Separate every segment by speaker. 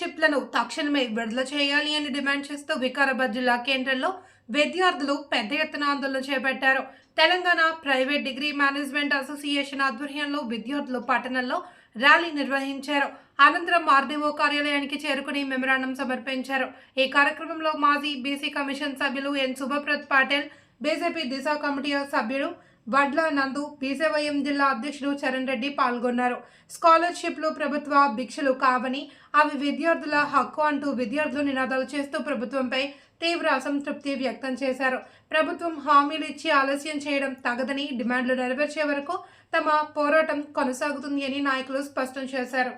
Speaker 1: స్కాలర్షిప్లను తక్షణమే విడుదల చేయాలి అని డిమాండ్ చేస్తూ వికారాబాద్ జిల్లా కేంద్రంలో విద్యార్థులు పెద్ద ఎత్తున ఆందోళన చేపట్టారు. Telangana private degree management association ఆధ్వర్యంలో విద్యార్థులు పట్టణంలో ర్యాలీ నిర్వహించారు. అనంతరం ఆర్డీఓ కార్యాలయానికి చేరుకుని మెమరాండం సమర్పించారు. ఈ కార్యక్రమంలో మాజీ బీసీ కమిషన్ సభ్యులు N Subhaprat Patil BJP Disha committee సభ్యుడు వడ్ల నందు బీజేవైఎం జిల్లా అధ్యక్షుడు చరణ్ రెడ్డి పాల్గొన్నారు. స్కాలర్షిప్లు ప్రభుత్వ భిక్షలు కావని అవి విద్యార్థుల హక్కు అంటూ విద్యార్థులు నినాదాలు చేస్తూ ప్రభుత్వంపై తీవ్ర అసంతృప్తి వ్యక్తం చేశారు. ప్రభుత్వం హామీలు ఇచ్చి ఆలస్యం చేయడం తగదని డిమాండ్లు నెరవేర్చే వరకు తమ పోరాటం కొనసాగుతుంది అని నాయకులు స్పష్టం చేశారు.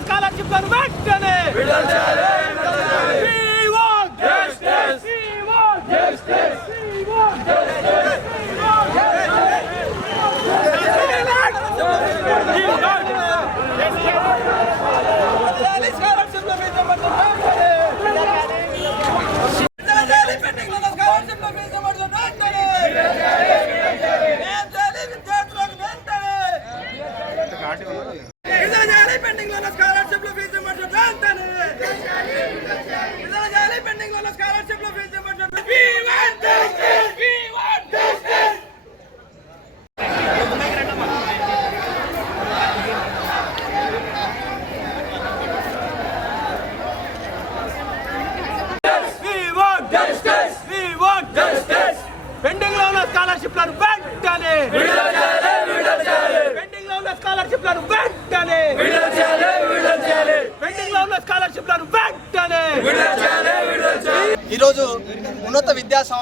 Speaker 2: Scholarship justice.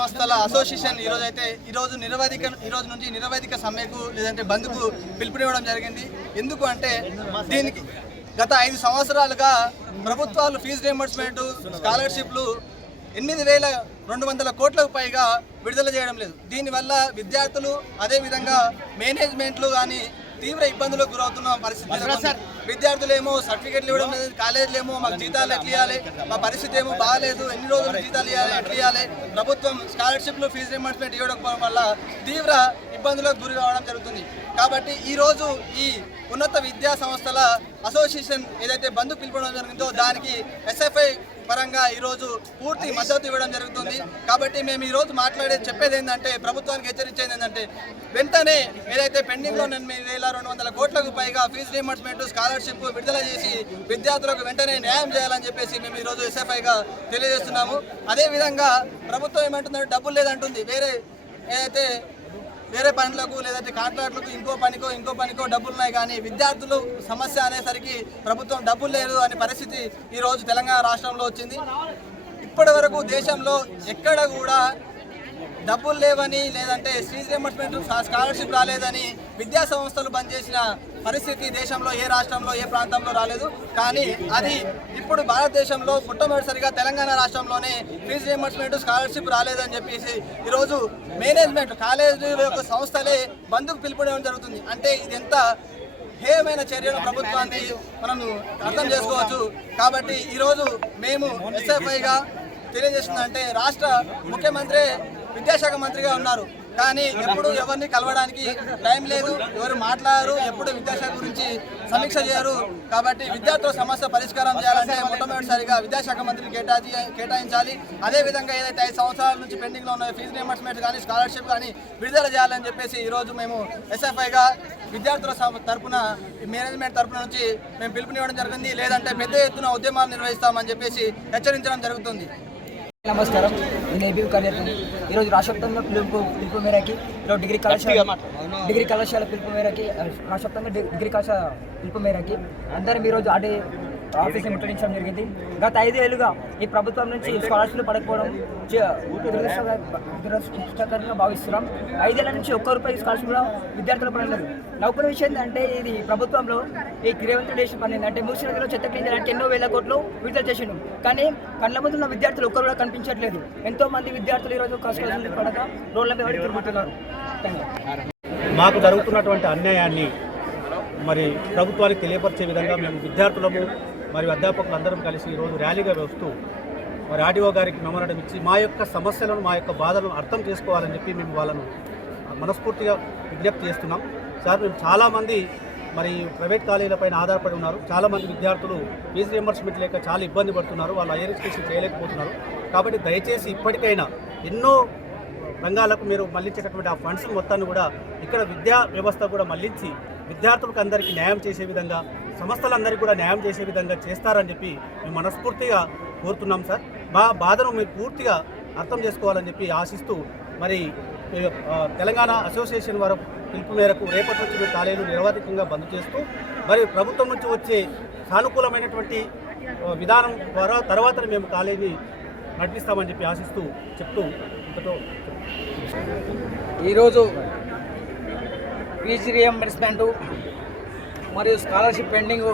Speaker 3: సంస్థల అసోసియేషన్ ఈరోజు అయితే ఈరోజు నిరవధిక ఈరోజు నుంచి నిరవధిక సమ్మెకు లేదంటే బంద్కు పిలుపునివ్వడం జరిగింది. ఎందుకు అంటే దీనికి గత ఐదు సంవత్సరాలుగా ప్రభుత్వాలు ఫీజు రియంబర్స్మెంట్ స్కాలర్షిప్లు ఎనిమిది వేల రెండు వందల కోట్లకు పైగా విడుదల చేయడం లేదు. దీనివల్ల విద్యార్థులు అదేవిధంగా మేనేజ్మెంట్లు కానీ తీవ్ర ఇబ్బందులకు గురవుతున్న పరిస్థితి నెలకొంది. విద్యార్థులేమో సర్టిఫికెట్లు ఇవ్వడం లేదు కాలేజీలేమో మాకు జీతాలు ఎట్లా ఇవ్వాలి మా పరిస్థితి ఏమో బాగాలేదు ఎన్ని రోజులు జీతాలు ఇవ్వాలి ఎట్లా ఇవ్వాలి ప్రభుత్వం స్కాలర్షిప్లు ఫీజు రియంబర్స్మెంట్ ఇవ్వడం వల్ల తీవ్ర ఇబ్బందులకు గురి కావడం జరుగుతుంది. కాబట్టి ఈ రోజు ఈ ఉన్నత విద్యా సంస్థల అసోసియేషన్ ఏదైతే బంధు పిలుపడం జరిగిందో దానికి ఎస్ఎఫ్ఐ పరంగా ఈరోజు పూర్తి మద్దతు ఇవ్వడం జరుగుతుంది. కాబట్టి మేము ఈరోజు మాట్లాడే చెప్పేది ఏంటంటే ప్రభుత్వానికి హెచ్చరించేది ఏంటంటే వెంటనే ఏదైతే పెండింగ్లో ఎనిమిది వేల రెండు వందల కోట్లకు పైగా ఫీజు రియంబర్స్మెంట్ స్కాలర్షిప్ విడుదల చేసి విద్యార్థులకు వెంటనే న్యాయం చేయాలని చెప్పేసి మేము ఈరోజు ఎస్ఎఫ్ఐగా తెలియజేస్తున్నాము. అదేవిధంగా ప్రభుత్వం ఏమంటుందంటే డబ్బులు లేదంటుంది. వేరే ఏదైతే వేరే పనులకు లేదంటే కాంట్రాక్టులకు ఇంకో పనికో ఇంకో పనికో డబ్బులు ఉన్నాయి కానీ విద్యార్థులు సమస్య అనేసరికి ప్రభుత్వం డబ్బులు లేదు అనే పరిస్థితి ఈరోజు తెలంగాణ రాష్ట్రంలో వచ్చింది. ఇప్పటి వరకు దేశంలో ఎక్కడ కూడా డబ్బులు లేవని లేదంటే స్ట్రీట్ రియంబర్స్మెంట్ స్కాలర్షిప్ రాలేదని విద్యా సంస్థలు బంద్ చేసిన పరిస్థితి దేశంలో ఏ రాష్ట్రంలో ఏ ప్రాంతంలో రాలేదు. కానీ అది ఇప్పుడు భారతదేశంలో మొట్టమొదటిసారిగా తెలంగాణ రాష్ట్రంలోనే ఫీజు రియంబర్స్మెంట్ స్కాలర్షిప్ రాలేదని చెప్పేసి ఈరోజు మేనేజ్మెంట్ కాలేజీ యొక్క సంస్థలే బంధుకు పిలుపునివ్వడం జరుగుతుంది. అంటే ఇది ఎంత హేయమైన చర్యలు ప్రభుత్వాన్ని మనం అర్థం చేసుకోవచ్చు. కాబట్టి ఈరోజు మేము ఎస్ఎఫ్ఐగా తెలియజేస్తుందంటే రాష్ట్ర ముఖ్యమంత్రి విద్యాశాఖ మంత్రిగా ఉన్నారు. కానీ ఎప్పుడు ఎవరిని కలవడానికి టైం లేదు ఎవరు మాట్లాడరు ఎప్పుడు విద్యాశాఖ గురించి సమీక్ష చేయరు. కాబట్టి విద్యార్థుల సమస్య పరిష్కారం చేయాలంటే మొట్టమొదటిసారిగా విద్యాశాఖ మంత్రిని కేటాయి కేటాయించాలి. అదేవిధంగా ఏదైతే ఐదు సంవత్సరాల నుంచి పెండింగ్లో ఉన్న ఫీజు రియంబర్స్మెంట్ కానీ స్కాలర్షిప్ కానీ విడుదల చేయాలని చెప్పేసి ఈరోజు మేము ఎస్ఎఫ్ఐగా విద్యార్థుల తరఫున తరపున మేనేజ్మెంట్ తరఫున నుంచి మేము పిలుపునివ్వడం జరిగింది. లేదంటే పెద్ద ఎత్తున ఉద్యమాలు నిర్వహిస్తామని చెప్పేసి హెచ్చరించడం జరుగుతుంది.
Speaker 4: నమస్కారం. నేను ఏబీ కార్యక్రమం ఈరోజు రాష్ట్రవ్యాప్తంగా పిలుపు పిలుపు మేరకి ఈరోజు డిగ్రీ కళాశాల డిగ్రీ కళాశాల పిలుపు మేరకి డి- డిగ్రీ కళాశాల పిలుపు మేరకి అందరం ఈరోజు ఆడే ఆఫీస్ని ముట్టడించడం జరిగింది. గత ఐదేళ్ళుగా ఈ ప్రభుత్వం నుంచి స్కాలర్షిప్లు పడకపోవడం దురదృష్టకరంగా భావిస్తున్నాం. ఐదేళ్ళ నుంచి ఒక్క రూపాయి స్కాలర్షిప్ కూడా విద్యార్థులు పడలేదు. నౌకర విషయం ఏంటంటే ఇది ప్రభుత్వంలో ఈ రేవంత్ దేశం పనింది. పని ఏంటంటే మూసి నదిలో చెత్త క్లీన్ చేయడానికి ఎన్నో వేల కోట్లు విడుదల చేసిండు. కానీ కళ్ళ ముందున్న విద్యార్థులు ఒక్కరు కూడా కనిపించట్లేదు. ఎంతో మంది విద్యార్థులు ఈరోజు స్కాలర్షిప్ పడక రోడ్ల మీద తిరుగుతున్నారు.
Speaker 5: మాకు జరుగుతున్నటువంటి అన్యాయాన్ని మరి ప్రభుత్వానికి తెలియపరిచే విధంగా మేము విద్యార్థులము మరియు అధ్యాపకులు అందరం కలిసి ఈరోజు ర్యాలీగా వస్తూ మరి ఆర్డీఓ గారికి మెమోరాండం ఇచ్చి మా యొక్క సమస్యలను మా యొక్క బాధలను అర్థం చేసుకోవాలని చెప్పి మేము వాళ్ళను మనస్ఫూర్తిగా విజ్ఞప్తి చేస్తున్నాం. సార్ మేము చాలామంది మరి ప్రైవేట్ కాలేజీలపైన ఆధారపడి ఉన్నారు. చాలామంది విద్యార్థులు ఫీజు రియంబర్స్మెంట్ లేక చాలా ఇబ్బంది పడుతున్నారు. వాళ్ళు హైయర్ ఎడ్యుకేషన్ చేయలేకపోతున్నారు. కాబట్టి దయచేసి ఇప్పటికైనా ఎన్నో రంగాలకు మీరు మళ్ళించేటటువంటి ఆ ఫండ్స్ మొత్తాన్ని కూడా ఇక్కడ విద్యా వ్యవస్థ కూడా మళ్ళించి విద్యార్థులకు అందరికీ న్యాయం చేసే విధంగా సంస్థలందరికీ కూడా న్యాయం చేసే విధంగా చేస్తారని చెప్పి మేము మనస్ఫూర్తిగా కోరుతున్నాం సార్. మా బాధను మీరు పూర్తిగా అర్థం చేసుకోవాలని చెప్పి ఆశిస్తూ మరి తెలంగాణ అసోసియేషన్ వారు పిలుపు మేరకు రేపటి నుంచి మీరు కాలేజీలు నిరవధికంగా బంద్ చేస్తూ మరి ప్రభుత్వం నుంచి వచ్చే సానుకూలమైనటువంటి విధానం ద్వారా తర్వాత మేము కాలేజీని నడిపిస్తామని చెప్పి ఆశిస్తూ చెప్తూ ఇంతతో
Speaker 6: ఈరోజు ఫీజు రియంబర్స్మెంటు మరియు స్కాలర్షిప్ పెండింగ్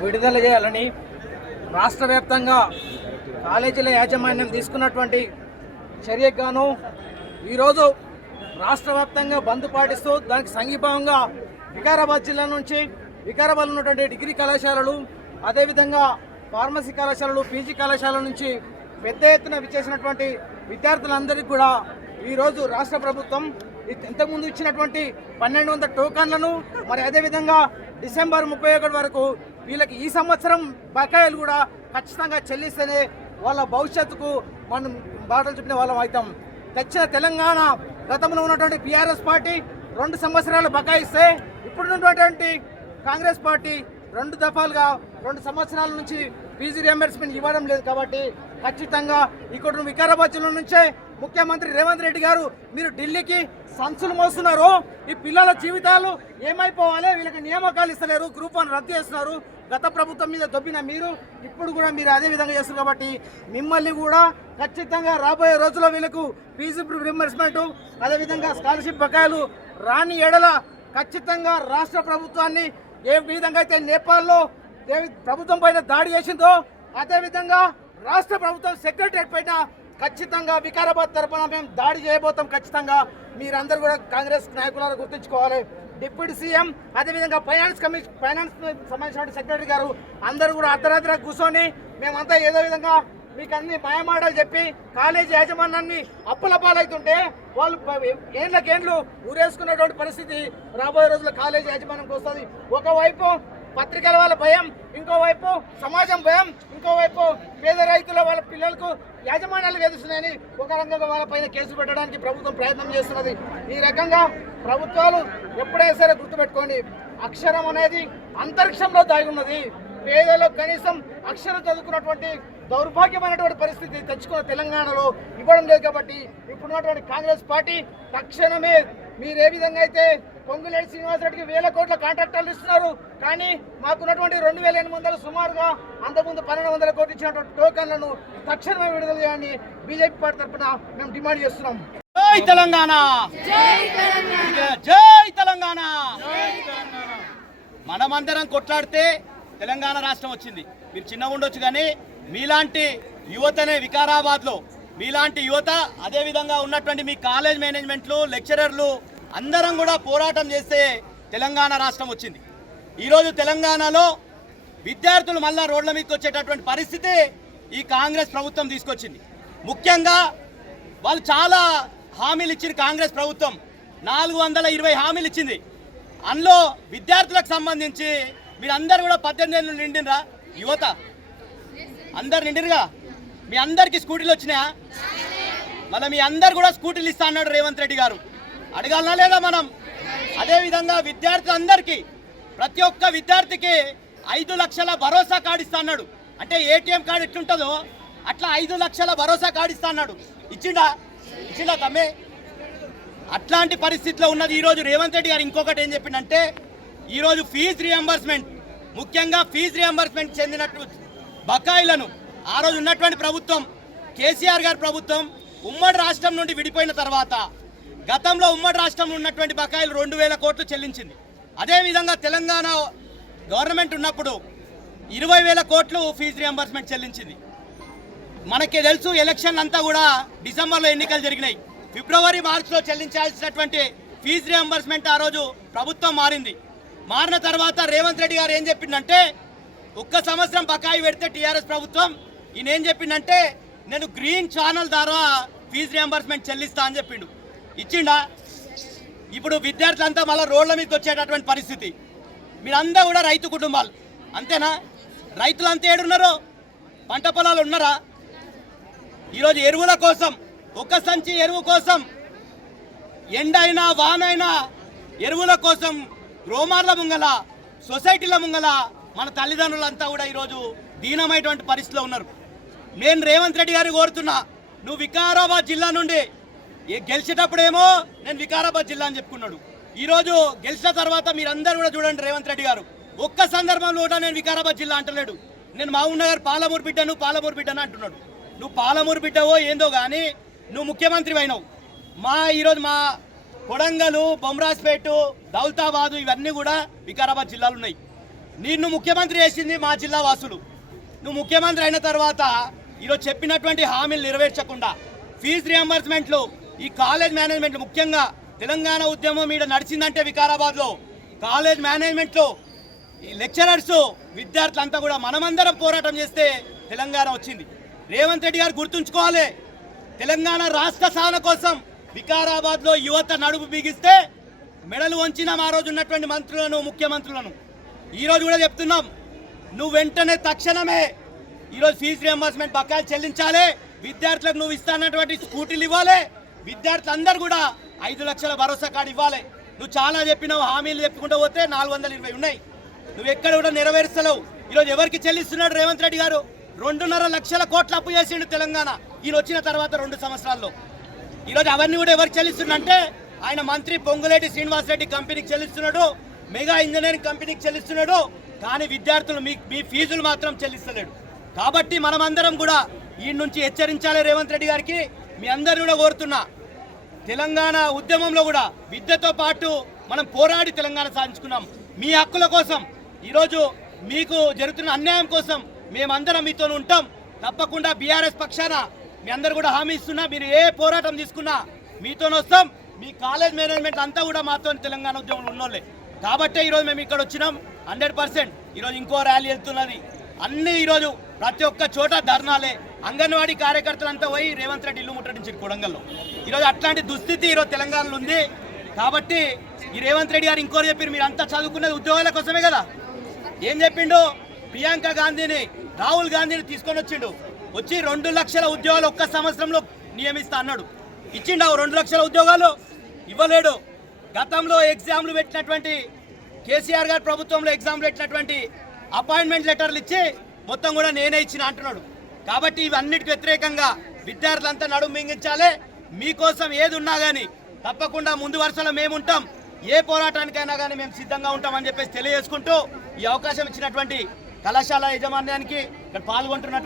Speaker 6: విడుదల చేయాలని రాష్ట్ర వ్యాప్తంగా కాలేజీల యాజమాన్యం తీసుకున్నటువంటి చర్యకు గాను ఈరోజు రాష్ట్ర వ్యాప్తంగా బంద్ పాటిస్తూ దానికి సంఘీభావంగా వికారాబాద్ జిల్లా నుంచి వికారాబాద్ ఉన్నటువంటి డిగ్రీ కళాశాలలు అదేవిధంగా ఫార్మసీ కళాశాలలు పీజీ కళాశాల నుంచి పెద్ద ఎత్తున విచ్చేసినటువంటి విద్యార్థులందరికీ కూడా ఈరోజు రాష్ట్ర ప్రభుత్వం ఇంతకుముందు ఇచ్చినటువంటి పన్నెండు వందల టోకన్లను మరి అదేవిధంగా డిసెంబర్ ముప్పై ఒకటి వరకు వీళ్ళకి ఈ సంవత్సరం బకాయిలు కూడా ఖచ్చితంగా చెల్లిస్తేనే వాళ్ళ భవిష్యత్తుకు మనం బాటలు చూపిన వాళ్ళం అవుతాం. తెచ్చిన తెలంగాణ గతంలో ఉన్నటువంటి బీఆర్ఎస్ పార్టీ రెండు సంవత్సరాలు బకాయిస్తే ఇప్పుడు ఉన్నటువంటి కాంగ్రెస్ పార్టీ రెండు దఫాలుగా రెండు సంవత్సరాల నుంచి ఫీజు రియంబర్స్మెంట్ ఇవ్వడం లేదు కాబట్టి ఖచ్చితంగా ఇక్కడ వికారాబాద్ జిల్లా నుంచే ముఖ్యమంత్రి రేవంత్ రెడ్డి గారు మీరు ఢిల్లీకి సంచులు మోస్తున్నారు. ఈ పిల్లల జీవితాలు ఏమైపోవాలి? వీళ్ళకి నియామకాలు ఇస్తలేరు. గ్రూప్ వన్ రద్దు చేస్తున్నారు. గత ప్రభుత్వం మీద దొబ్బిన మీరు ఇప్పుడు కూడా మీరు అదే విధంగా చేస్తారు కాబట్టి మిమ్మల్ని కూడా ఖచ్చితంగా రాబోయే రోజుల్లో వీళ్ళకు ఫీజు రియంబర్స్మెంట్ అదేవిధంగా స్కాలర్షిప్ బకాయిలు రాని ఎడల ఖచ్చితంగా రాష్ట్ర ప్రభుత్వాన్ని ఏ విధంగా అయితే నేపాల్లో ఏ ప్రభుత్వం పైన దాడి చేసిందో అదేవిధంగా రాష్ట్ర ప్రభుత్వం సెక్రటరేట్ పైన ఖచ్చితంగా వికారాబాద్ తరఫున మేము దాడి చేయబోతాం ఖచ్చితంగా. మీరందరూ కూడా కాంగ్రెస్ నాయకులను గుర్తుంచుకోవాలి. డిప్యూటీ సీఎం అదేవిధంగా ఫైనాన్స్ కమిషన్ ఫైనాన్స్ సంబంధించిన సెక్రటరీ గారు అందరూ కూడా అర్ధరాత్రి కూర్చొని మేమంతా ఏదో విధంగా మీకు అన్ని మాయమాటలు చెప్పి కాలేజీ యాజమాన్యాన్ని అప్పుల పాలవుతుంటే వాళ్ళు ఏండ్లకేండ్లు ఊరేసుకున్నటువంటి పరిస్థితి రాబోయే రోజుల్లో కాలేజీ యాజమాన్యంకి వస్తుంది. ఒకవైపు పత్రికల వాళ్ళ భయం ఇంకోవైపు సమాజం భయం ఇంకోవైపు పేద రైతుల వాళ్ళ పిల్లలకు యాజమాన్యాలు వేధిస్తున్నాయని ఒక రంగంగా వాళ్ళ పైన కేసు పెట్టడానికి ప్రభుత్వం ప్రయత్నం చేస్తున్నది. ఈ రకంగా ప్రభుత్వాలు ఎప్పుడైనా సరే గుర్తుపెట్టుకోండి అక్షరం అనేది అంతరిక్షంలో దాగి ఉన్నది. పేదలో కనీసం అక్షరం చదువుకున్నటువంటి దౌర్భాగ్యమైనటువంటి పరిస్థితి తెచ్చుకున్న తెలంగాణలో ఇవ్వడం లేదు కాబట్టి ఇప్పుడున్నటువంటి కాంగ్రెస్ పార్టీ తక్షణమే మీరు ఏ విధంగా అయితే పొంగులేటి శ్రీనివాసరెడ్డికి వేల కోట్ల కాంట్రాక్టర్లు ఇస్తున్నారు కానీ మాకున్నటువంటి రెండు వేల ఎనిమిది వందలు సుమారుగా అంతకుముందు పన్నెండు వందల కోట్లు ఇచ్చినటువంటి టోకన్లను తక్షణమే విడుదల చేయాలని బీజేపీ పార్టీ తరఫున మేము డిమాండ్ చేస్తున్నాం.
Speaker 7: జై తెలంగాణ! జై తెలంగాణ! మనమందరం కొట్లాడితే తెలంగాణ రాష్ట్రం వచ్చింది. మీరు చిన్నగా ఉండొచ్చు కానీ మీలాంటి యువతనే వికారాబాద్లో మీలాంటి యువత అదేవిధంగా ఉన్నటువంటి మీ కాలేజ్ మేనేజ్మెంట్లు లెక్చరర్లు అందరం కూడా పోరాటం చేస్తే తెలంగాణ రాష్ట్రం వచ్చింది. ఈరోజు తెలంగాణలో విద్యార్థులు మళ్ళా రోడ్ల మీదకి వచ్చేటటువంటి పరిస్థితి ఈ కాంగ్రెస్ ప్రభుత్వం తీసుకొచ్చింది. ముఖ్యంగా వాళ్ళు చాలా హామీలు ఇచ్చింది కాంగ్రెస్ ప్రభుత్వం. నాలుగు వందల ఇరవై హామీలు ఇచ్చింది. అందులో విద్యార్థులకు సంబంధించి మీరందరూ కూడా పద్దెనిమిది ఏళ్ళు నిండినరా? యువత? అందరు నిండిరుగా? మీ అందరికి స్కూటీలు వచ్చినాయా? మళ్ళీ మీ అందరు కూడా స్కూటీలు ఇస్తా అన్నాడు రేవంత్ రెడ్డి గారు. అడగాలనా లేదా మనం? అదేవిధంగా విద్యార్థులందరికీ ప్రతి ఒక్క విద్యార్థికి ఐదు లక్షల భరోసా కార్డు ఇస్తా అన్నాడు. అంటే ఏటీఎం కార్డు ఎట్లుంటుందో అట్లా ఐదు లక్షల భరోసా కార్డు ఇస్తా అన్నాడు. ఇచ్చిండా? ఇచ్చిండా తమ్మే? అట్లాంటి పరిస్థితిలో ఉన్నది ఈరోజు రేవంత్ రెడ్డి గారు. ఇంకొకటి ఏం చెప్పిండంటే ఈరోజు ఫీజు రియంబర్స్మెంట్ ముఖ్యంగా ఫీజు రియంబర్స్మెంట్ చెందినట్టు బకాయిలను ఆ రోజు ఉన్నటువంటి ప్రభుత్వం కేసీఆర్ గారి ప్రభుత్వం ఉమ్మడి రాష్ట్రం నుండి విడిపోయిన తర్వాత గతంలో ఉమ్మడి రాష్ట్రంలో ఉన్నటువంటి బకాయిలు రెండు వేల కోట్లు చెల్లించింది. అదేవిధంగా తెలంగాణ గవర్నమెంట్ ఉన్నప్పుడు ఇరవై వేల కోట్లు ఫీజు రియంబర్స్మెంట్ చెల్లించింది. మనకి తెలుసు ఎలక్షన్ అంతా కూడా డిసెంబర్లో ఎన్నికలు జరిగినాయి. ఫిబ్రవరి మార్చిలో చెల్లించాల్సినటువంటి ఫీజు రియంబర్స్మెంట్ ఆ రోజు ప్రభుత్వం మారింది. మారిన తర్వాత రేవంత్ రెడ్డి గారు ఏం చెప్పిందంటే ఒక్క సంవత్సరం బకాయి పెడితే టీఆర్ఎస్ ప్రభుత్వం ఈయన ఏం చెప్పిండంటే నేను గ్రీన్ ఛానల్ ద్వారా ఫీజు రియంబర్స్మెంట్ చెల్లిస్తా అని చెప్పిండు. ఇచ్చిండా? ఇప్పుడు విద్యార్థులంతా మళ్ళీ రోడ్ల మీదకి వచ్చేటటువంటి పరిస్థితి. మీరంతా కూడా రైతు కుటుంబాలు. అంతేనా? రైతులు అంతా ఏడున్నారు? పంట పొలాలు ఉన్నారా? ఈరోజు ఎరువుల కోసం ఒక సంచి ఎరువు కోసం ఎండైనా వానైనా ఎరువుల కోసం రోమార్ల ముంగల సొసైటీల ముంగల మన తల్లిదండ్రులంతా కూడా ఈరోజు దీనమైనటువంటి పరిస్థితిలో ఉన్నారు. నేను రేవంత్ రెడ్డి గారిని కోరుతున్నా. నువ్వు వికారాబాద్ జిల్లా నుండి గెలిచేటప్పుడేమో నేను వికారాబాద్ జిల్లా అని చెప్పుకున్నాడు. ఈరోజు గెలిచిన తర్వాత మీరందరూ కూడా చూడండి రేవంత్ రెడ్డి గారు. ఒక్క సందర్భంలో కూడా నేను వికారాబాద్ జిల్లా అంటలేడు. నేను మామూలు నగర్ పాలమూరు బిడ్డను పాలమూరు బిడ్డను అంటున్నాడు. నువ్వు పాలమూరు బిడ్డవో ఏందో కానీ నువ్వు ముఖ్యమంత్రి అయినావు. మా ఈరోజు మా కొడంగలు బొమ్రాజ్పేట దౌల్తాబాదు ఇవన్నీ కూడా వికారాబాద్ జిల్లాలు ఉన్నాయి. నిన్ను ముఖ్యమంత్రి చేసింది మా జిల్లా వాసులు. నువ్వు ముఖ్యమంత్రి అయిన తర్వాత ఈరోజు చెప్పినటువంటి హామీలు నెరవేర్చకుండా ఫీజు రియంబర్స్మెంట్లు ఈ కాలేజ్ మేనేజ్మెంట్ ముఖ్యంగా తెలంగాణ ఉద్యమం మీద నడిచిందంటే వికారాబాద్లో. కాలేజ్ మేనేజ్మెంట్లో ఈ లెక్చరర్స్ విద్యార్థులంతా కూడా మనమందరం పోరాటం చేస్తే తెలంగాణ వచ్చింది. రేవంత్ రెడ్డి గారు గుర్తుంచుకోవాలి తెలంగాణ రాష్ట్ర సాధన కోసం వికారాబాద్లో యువత నడుపు బిగిస్తే మెడలు వంచిన ఆ రోజు ఉన్నటువంటి మంత్రులను ముఖ్యమంత్రులను. ఈరోజు కూడా చెప్తున్నాం నువ్వు వెంటనే తక్షణమే ఈరోజు ఫీజు రియంబర్స్మెంట్ బకాయిలు చెల్లించాలి. విద్యార్థులకు నువ్వు ఇస్తానటువంటి స్కూటీలు ఇవ్వాలి. విద్యార్థులందరూ కూడా ఐదు లక్షల భరోసా కార్డు ఇవ్వాలి. నువ్వు చాలా చెప్పినావు హామీలు చెప్పుకుంటూ పోతే నాలుగు వందల ఇరవై ఉన్నాయి. నువ్వు ఎక్కడ కూడా నెరవేరుస్తలేవు. ఈరోజు ఎవరికి చెల్లిస్తున్నాడు రేవంత్ రెడ్డి గారు? రెండున్నర లక్షల కోట్ల అప్పు చేసిండు తెలంగాణ. ఈయన వచ్చిన తర్వాత రెండు సంవత్సరాల్లో. ఈరోజు అవన్నీ కూడా ఎవరికి చెల్లిస్తుండంటే ఆయన మంత్రి పొంగులేటి శ్రీనివాసరెడ్డి కంపెనీకి చెల్లిస్తున్నాడు. మెగా ఇంజనీరింగ్ కంపెనీకి చెల్లిస్తున్నాడు. కానీ విద్యార్థులు మీ మీ ఫీజులు మాత్రం చెల్లిస్తలేడు. కాబట్టి మనమందరం కూడా ఈ నుంచి హెచ్చరించాలి రేవంత్ రెడ్డి గారికి. మీ అందరు కూడా కోరుతున్నా. తెలంగాణ ఉద్యమంలో కూడా విద్యతో పాటు మనం పోరాడి తెలంగాణ సాధించుకున్నాం. మీ హక్కుల కోసం ఈరోజు మీకు జరుగుతున్న అన్యాయం కోసం మేమందరం మీతో ఉంటాం. తప్పకుండా బీఆర్ఎస్ పక్షాన మీ అందరు కూడా హామీ ఇస్తున్నా. మీరు ఏ పోరాటం తీసుకున్నా మీతో వస్తాం. మీ కాలేజ్ మేనేజ్మెంట్ అంతా కూడా మాతో తెలంగాణ ఉద్యమంలో ఉన్నోళ్ళే. కాబట్టే ఈరోజు మేము ఇక్కడ వచ్చినాం. హండ్రెడ్ పర్సెంట్ ఈరోజు ఇంకో ర్యాలీ వెళ్తున్నది. అన్ని ఈరోజు ప్రతి ఒక్క చోట ధర్నాలే. అంగన్వాడీ కార్యకర్తలంతా పోయి రేవంత్ రెడ్డి ఇల్లు ముట్టడించారు కొడంగల్లో. ఈరోజు అట్లాంటి దుస్థితి ఈరోజు తెలంగాణలో ఉంది. కాబట్టి ఈ రేవంత్ రెడ్డి గారు ఇంకోరు చెప్పారు మీరు అంతా చదువుకున్నది ఉద్యోగాల కోసమే కదా. ఏం చెప్పిండు? ప్రియాంక గాంధీని రాహుల్ గాంధీని తీసుకొని వచ్చిండు. వచ్చి రెండు లక్షల ఉద్యోగాలు ఒక్క సంవత్సరంలో నియమిస్తా అన్నాడు. ఇచ్చిండు ఆ రెండు లక్షల ఉద్యోగాలు? ఇవ్వలేడు. గతంలో ఎగ్జామ్లు పెట్టినటువంటి కేసీఆర్ గారి ప్రభుత్వంలో ఎగ్జామ్లు పెట్టినటువంటి అపాయింట్మెంట్ లెటర్లు ఇచ్చి మొత్తం కూడా నేనే ఇచ్చిన అంటున్నాడు. కాబట్టి ఇవన్నిటికి వ్యతిరేకంగా విద్యార్థులంతా నడుము మింగించాలి. మీకోసం ఏది ఉన్నా కానీ తప్పకుండా ముందు వరుసలో మేము ఉంటాం ఏ పోరాటానికైనా కానీ మేము సిద్ధంగా ఉంటామని చెప్పేసి తెలియజేసుకుంటూ ఈ అవకాశం ఇచ్చినటువంటి కళాశాల యాజమాన్యానికి ఇక్కడ పాల్గొంటున్న